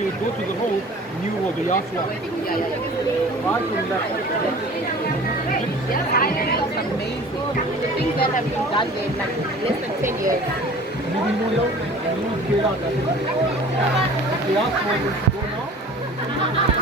You go to the hole, new hole, the last one. Right from left. Thailand is amazing. The things that have been done there in like less than 10 years. Maybe no low, you will clear out that. The last one is go now.